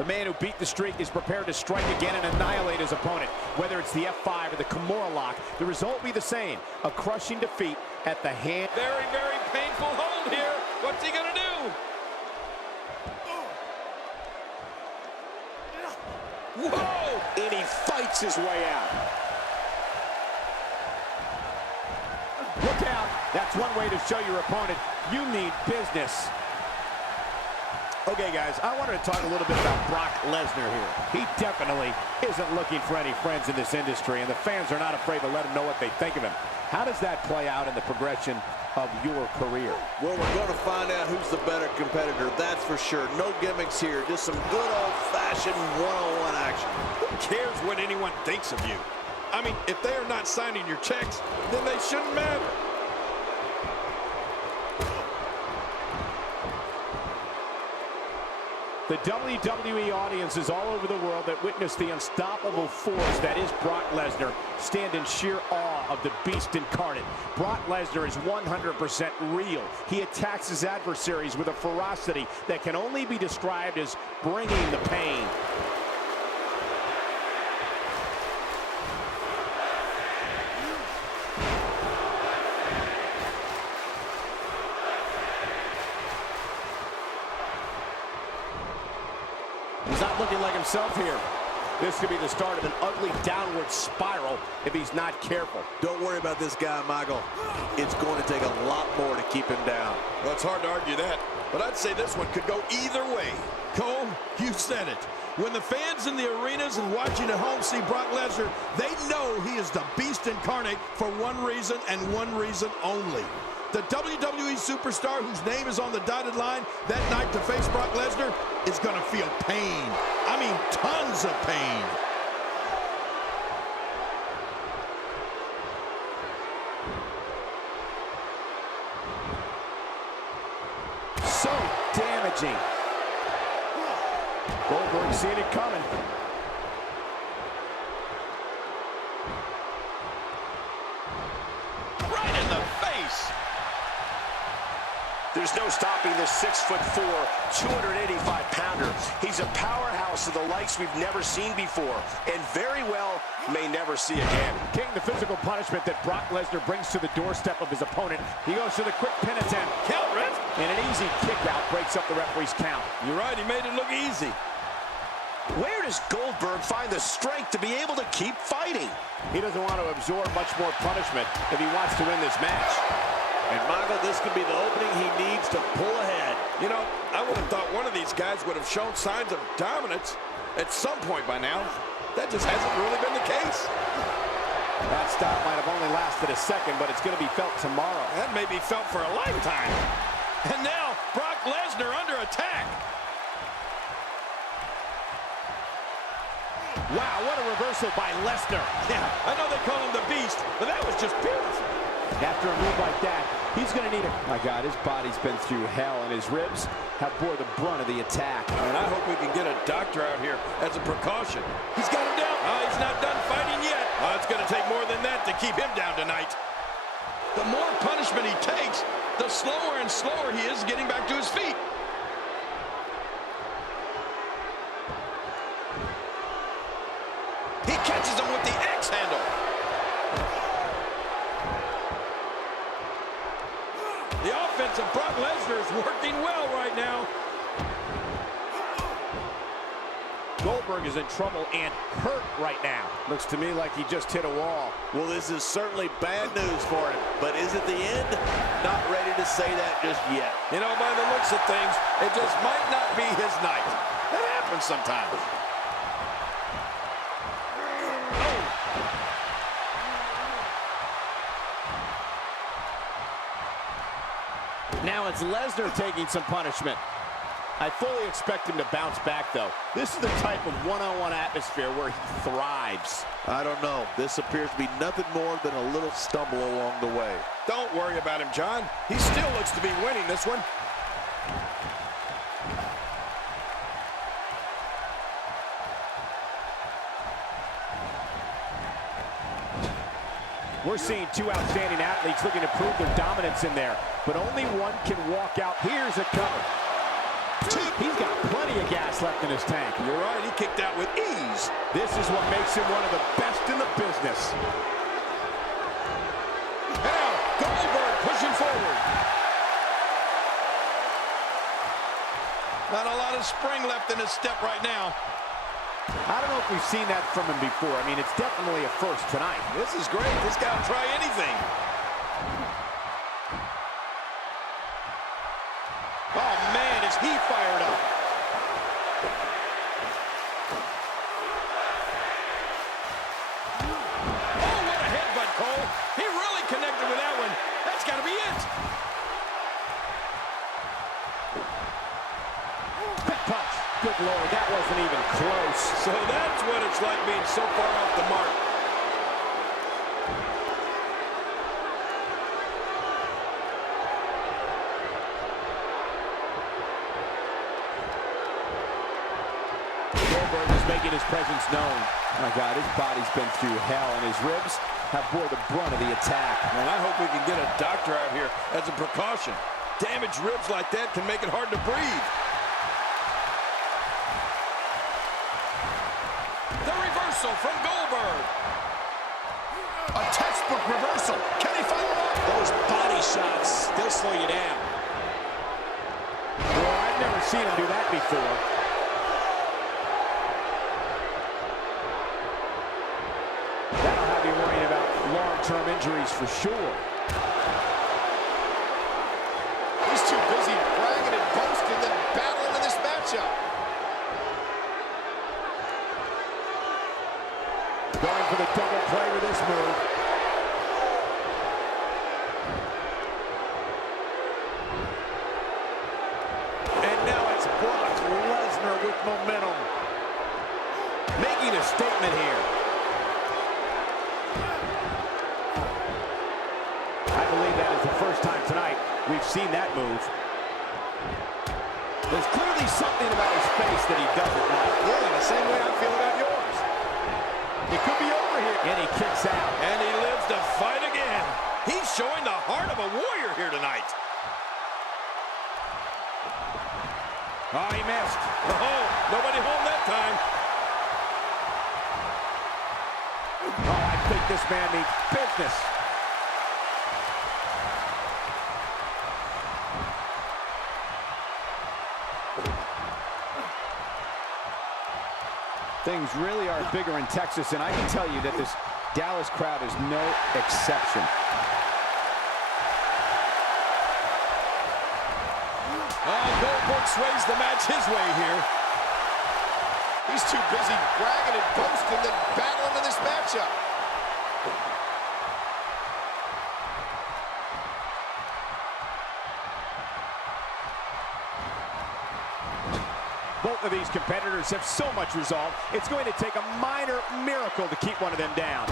The man who beat the streak is prepared to strike again and annihilate his opponent. Whether it's the F5 or the Kimura lock, the result will be the same. A crushing defeat at the hand. Very, very painful hold here. What's he gonna do? Whoa! And he fights his way out. Look out. That's one way to show your opponent you mean business. Okay, guys, I wanted to talk a little bit about Brock Lesnar here. He definitely isn't looking for any friends in this industry, and the fans are not afraid to let him know what they think of him. How does that play out in the progression of your career? Well, we're going to find out who's the better competitor, that's for sure. No gimmicks here, just some good old-fashioned one-on-one action. Who cares what anyone thinks of you? I mean, if they are not signing your checks, then they shouldn't matter. The WWE audiences all over the world that witness the unstoppable force that is Brock Lesnar stand in sheer awe of the beast incarnate. Brock Lesnar is 100% real. He attacks his adversaries with a ferocity that can only be described as bringing the pain. He's not looking like himself here. This could be the start of an ugly downward spiral if he's not careful. Don't worry about this guy, Michael. It's going to take a lot more to keep him down. Well, it's hard to argue that, but I'd say this one could go either way. Cole, you said it. When the fans in the arenas and watching at home see Brock Lesnar, they know he is the beast incarnate for one reason and one reason only. The WWE superstar whose name is on the dotted line that night to face Brock Lesnar is going to feel pain. I mean, tons of pain. So damaging. Goldberg seeing it coming. Right in the face. There's no stopping this 6'4", 285-pounder. He's a powerhouse of the likes we've never seen before, and very well may never see again. King, the physical punishment that Brock Lesnar brings to the doorstep of his opponent. He goes to the quick pin attempt. Count, Ref. And an easy kick out breaks up the referee's count. You're right, he made it look easy. Where does Goldberg find the strength to be able to keep fighting? He doesn't want to absorb much more punishment if he wants to win this match. And Michael, this could be the opening he needs to pull ahead. You know, I would have thought one of these guys would have shown signs of dominance at some point by now. That just hasn't really been the case. That stop might have only lasted a second, but it's going to be felt tomorrow. That may be felt for a lifetime. And now, Brock Lesnar under attack. Wow, what a reversal by Lesnar. Yeah, I know they call him the Beast, but that was just beautiful. After a move like that, he's going to need a... My God, his body's been through hell, and his ribs have bore the brunt of the attack. And I hope we can get a doctor out here as a precaution. He's got him down. Oh, he's not done fighting yet. Oh, it's going to take more than that to keep him down tonight. The more punishment he takes, the slower and slower he is getting back to his feet. He catches him with the X handle. The offense of Brock Lesnar is working well right now. Goldberg is in trouble and hurt right now. Looks to me like he just hit a wall. Well, this is certainly bad news for him, but is it the end? Not ready to say that just yet. You know, by the looks of things, it just might not be his night. That happens sometimes. Now it's Lesnar taking some punishment. I fully expect him to bounce back, though. This is the type of one-on-one atmosphere where he thrives. I don't know. This appears to be nothing more than a little stumble along the way. Don't worry about him, John. He still looks to be winning this one. We're seeing two outstanding athletes looking to prove their dominance in there, but only one can walk out. Here's a cover. He's got plenty of gas left in his tank. You're right, he kicked out with ease. This is what makes him one of the best in the business. And now, Goldberg pushing forward. Not a lot of spring left in his step right now. I don't know if we've seen that from him before. I mean, it's definitely a first tonight. This is great. This guy will try anything. Oh, man, is he fired up. Oh, what a headbutt, Cole. He really connected with that one. That's got to be it. Quick punch. Good Lord, that wasn't even close. So that's what it's like being so far off the mark. Goldberg is making his presence known. Oh my God, his body's been through hell, and his ribs have bore the brunt of the attack. And I hope we can get a doctor out here as a precaution. Damaged ribs like that can make it hard to breathe. The reversal from Goldberg. A textbook reversal. Can he follow up? Those body shots, they'll slow you down. Well, I've never seen him do that before. That'll have you worrying about long-term injuries for sure. He's too busy bragging and boasting than battling in this matchup. Going for the double play with this move. And now it's Brock Lesnar with momentum. Making a statement here. I believe that is the first time tonight we've seen that move. There's clearly something about his face that he doesn't like. Yeah, the same way I feel about yours. It could be over here. And he kicks out. And he lives to fight again. He's showing the heart of a warrior here tonight. Oh, he missed. Oh, nobody home that time. Oh, I think this man means business. Things really are bigger in Texas, and I can tell you that this Dallas crowd is no exception. Goldberg sways the match his way here. He's too busy bragging and boasting than battling in this matchup. Both of these competitors have so much resolve, it's going to take a minor miracle to keep one of them down.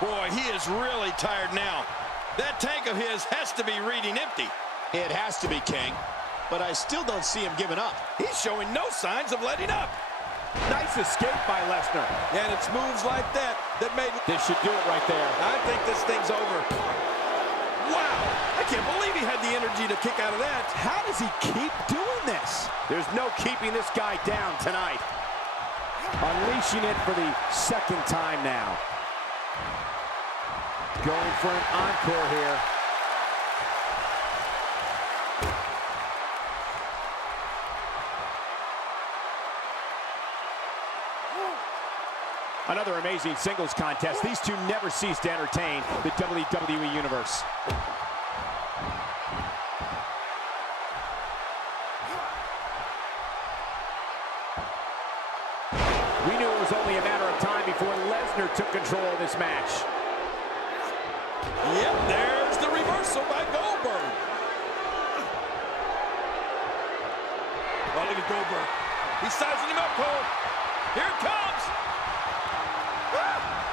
Boy, he is really tired now. That tank of his has to be reading empty. It has to be, King, but I still don't see him giving up. He's showing no signs of letting up. Nice escape by Lesnar. And it's moves like that that made... This should do it right there. I think this thing's over. Wow, I can't believe he had the energy to kick out of that. How does he keep doing this? There's no keeping this guy down tonight. Unleashing it for the second time now. Going for an encore here. Another amazing singles contest. These two never cease to entertain the WWE Universe. We knew it was only a matter of time before Lesnar took control of this match. Yep, there's the reversal by Goldberg. Oh, look at Goldberg. He's sizing him up, Cole. Here it comes.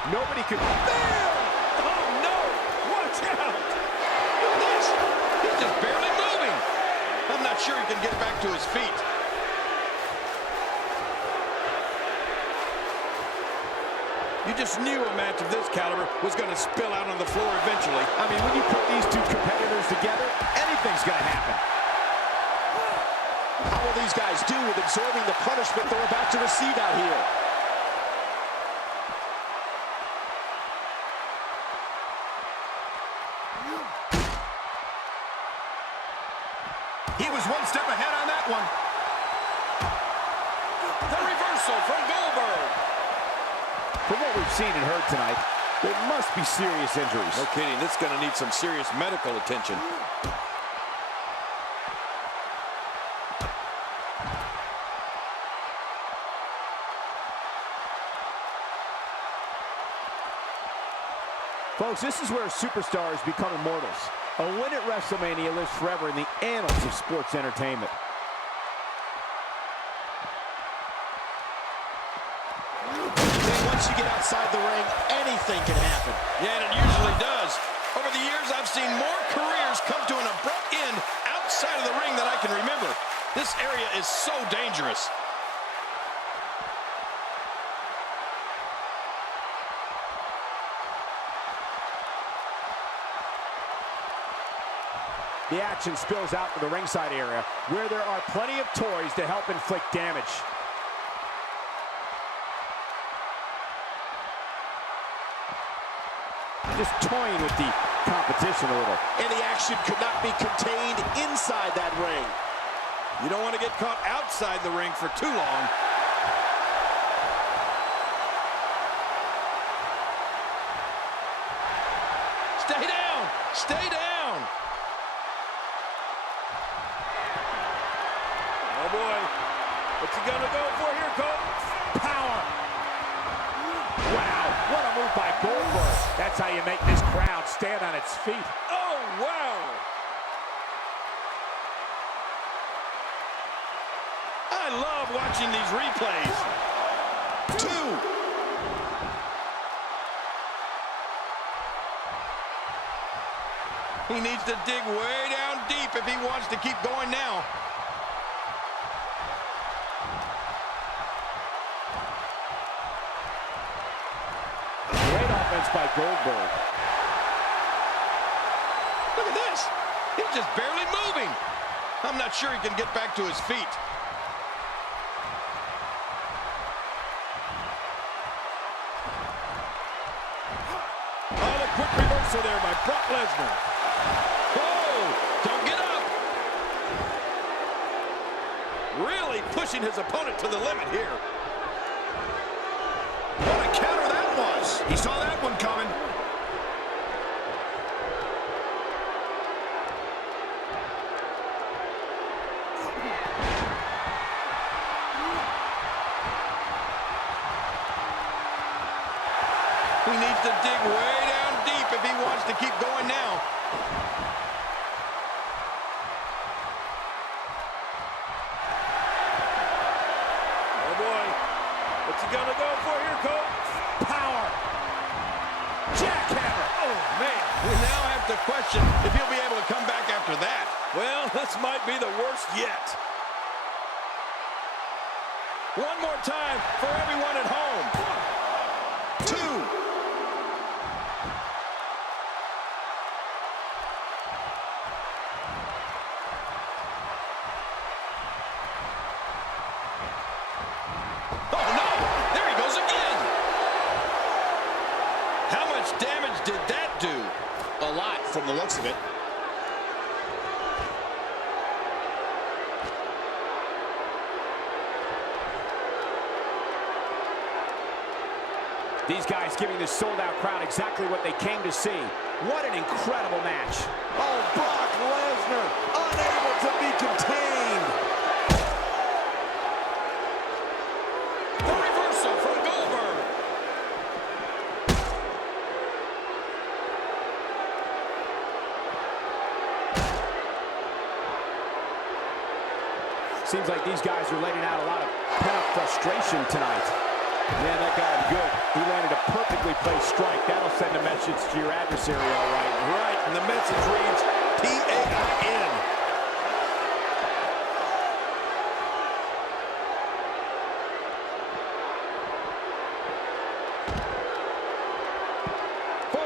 Nobody could... Bam! Oh, no! Watch out! Look at this. He's just barely moving. I'm not sure he can get back to his feet. You just knew a match of this caliber was going to spill out on the floor eventually. I mean, when you put these two competitors together, anything's going to happen. How will these guys do with absorbing the punishment they're about to receive out here? He was one step ahead on that one. The reversal from Goldberg. From what we've seen and heard tonight, there must be serious injuries. No kidding, this is going to need some serious medical attention. Folks, this is where superstars become immortals. A win at WrestleMania lives forever in the annals of sports entertainment. And once you get outside the ring, anything can happen. Yeah, and it usually does. Over the years, I've seen more careers come to an abrupt end outside of the ring than I can remember. This area is so dangerous. The action spills out to the ringside area, where there are plenty of toys to help inflict damage. Just toying with the competition a little. And the action could not be contained inside that ring. You don't want to get caught outside the ring for too long. Stay down! Stay down! Oh boy, what's he gonna go for here, Cole? Power! Wow, what a move by Goldberg. That's how you make this crowd stand on its feet. Oh, wow! I love watching these replays. 2. He needs to dig way down deep if he wants to keep going now. Great offense by Goldberg. Look at this. He's just barely moving. I'm not sure he can get back to his feet. Oh, the quick reversal there by Brock Lesnar. Whoa, don't get up. Really pushing his opponent to the limit here. What a counter that was. He saw that one coming. He needs to dig way down deep if he wants to keep going now. Oh boy, what's he gonna go for here, Cole? Power! Jackhammer! Oh, man! We now have to question if he'll be able to come back after that. Well, this might be the worst yet. One more time for everyone at home. 2. Oh, no! There he goes again! How much damage did that do? A lot from the looks of it. These guys giving this sold-out crowd exactly what they came to see. What an incredible match. Oh, Brock Lesnar, unable to be contained. The reversal from Goldberg. Seems like these guys are letting out a lot of pent-up frustration tonight. Man, that got him good. He landed a perfectly placed strike. That'll send a message to your adversary, all right. Right, and the message reads P-A-I-N.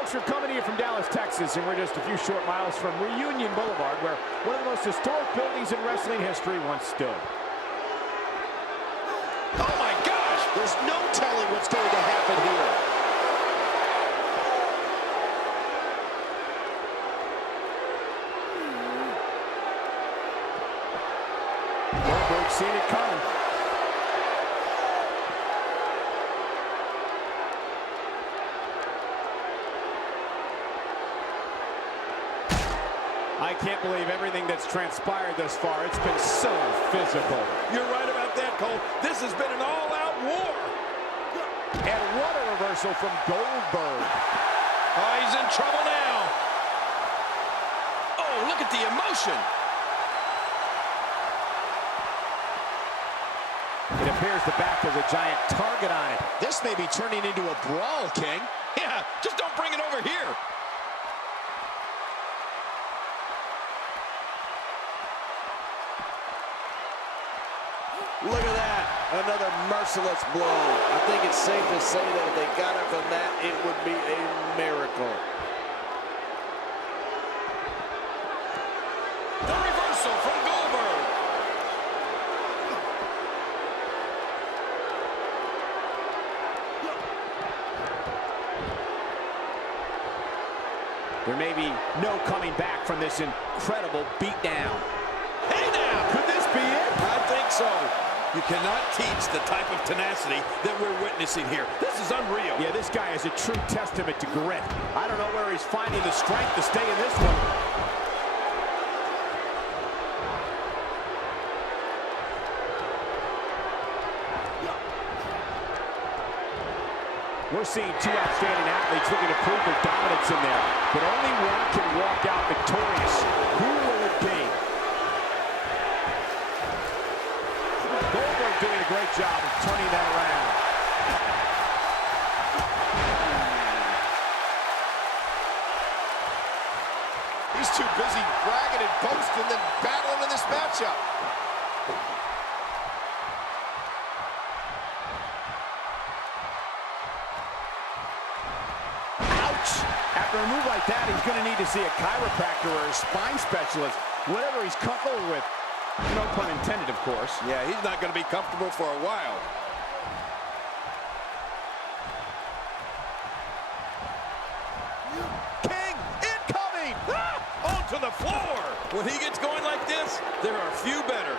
Folks, we're coming to you from Dallas, Texas, and we're just a few short miles from Reunion Boulevard, where one of the most historic buildings in wrestling history once stood. Oh my gosh! There's no telling what's going to happen here. Goldberg seen it coming. I can't believe everything that's transpired thus far. It's been so physical. You're right about that, Cole. This has been an all-out war. And what a reversal from Goldberg. Oh, he's in trouble now. Oh, look at the emotion. It appears the back has a giant target on it. This may be turning into a brawl, King. Yeah, just don't bring it over here. Look at that. Another merciless blow. I think it's safe to say that if they got it from that, it would be a miracle. The reversal from Goldberg. There may be no coming back from this incredible beatdown. Hey now, Could this be it? I think so. You cannot teach the type of tenacity that we're witnessing here. This is unreal. Yeah, this guy is a true testament to grit. I don't know where he's finding the strength to stay in this one. We're seeing two outstanding athletes looking to prove their dominance in there. But only one can walk out victorious. Who will it be? Goldberg doing a great job of turning that around. He's too busy bragging and boasting than battling in this matchup. After a move like that, he's going to need to see a chiropractor or a spine specialist, whatever he's comfortable with. No pun intended, of course. Yeah, he's not going to be comfortable for a while. King incoming! Onto the floor. When he gets going like this, there are few better.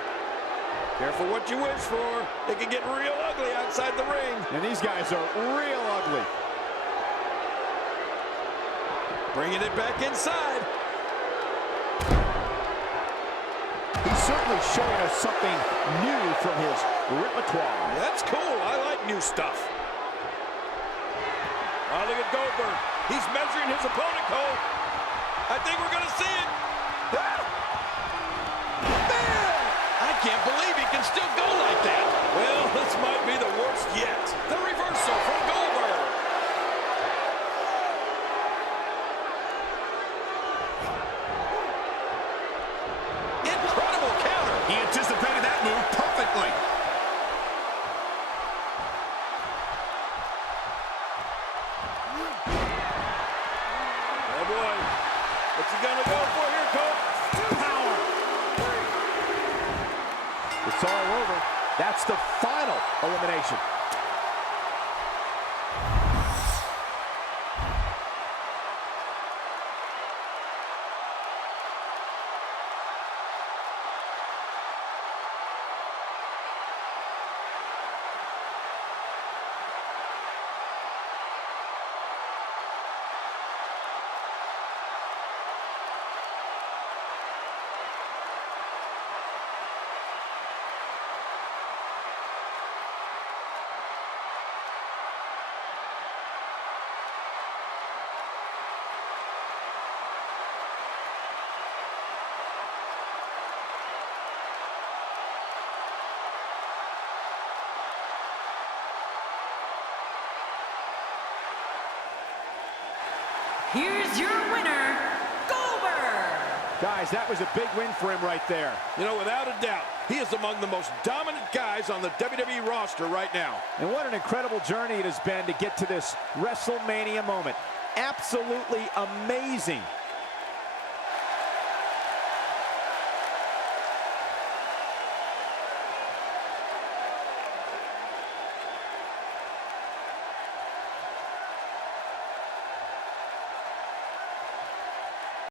Careful what you wish for. It can get real ugly outside the ring. And these guys are real ugly. Bringing it back inside. He's certainly showing us something new from his repertoire. That's cool. I like new stuff. Oh, look at Goldberg. He's measuring his opponent, Cole. I think we're going to see it. Man! I can't believe he can still go like that. Well, this might be the worst yet. The reversal from Goldberg. Incredible counter. He anticipated that move perfectly. Oh, boy. What's he going to go for here, Cole? Power! It's all over. That's the final elimination. Here's your winner, Goldberg. Guys, that was a big win for him right there. You know, without a doubt, he is among the most dominant guys on the WWE roster right now. And what an incredible journey it has been to get to this WrestleMania moment. Absolutely amazing.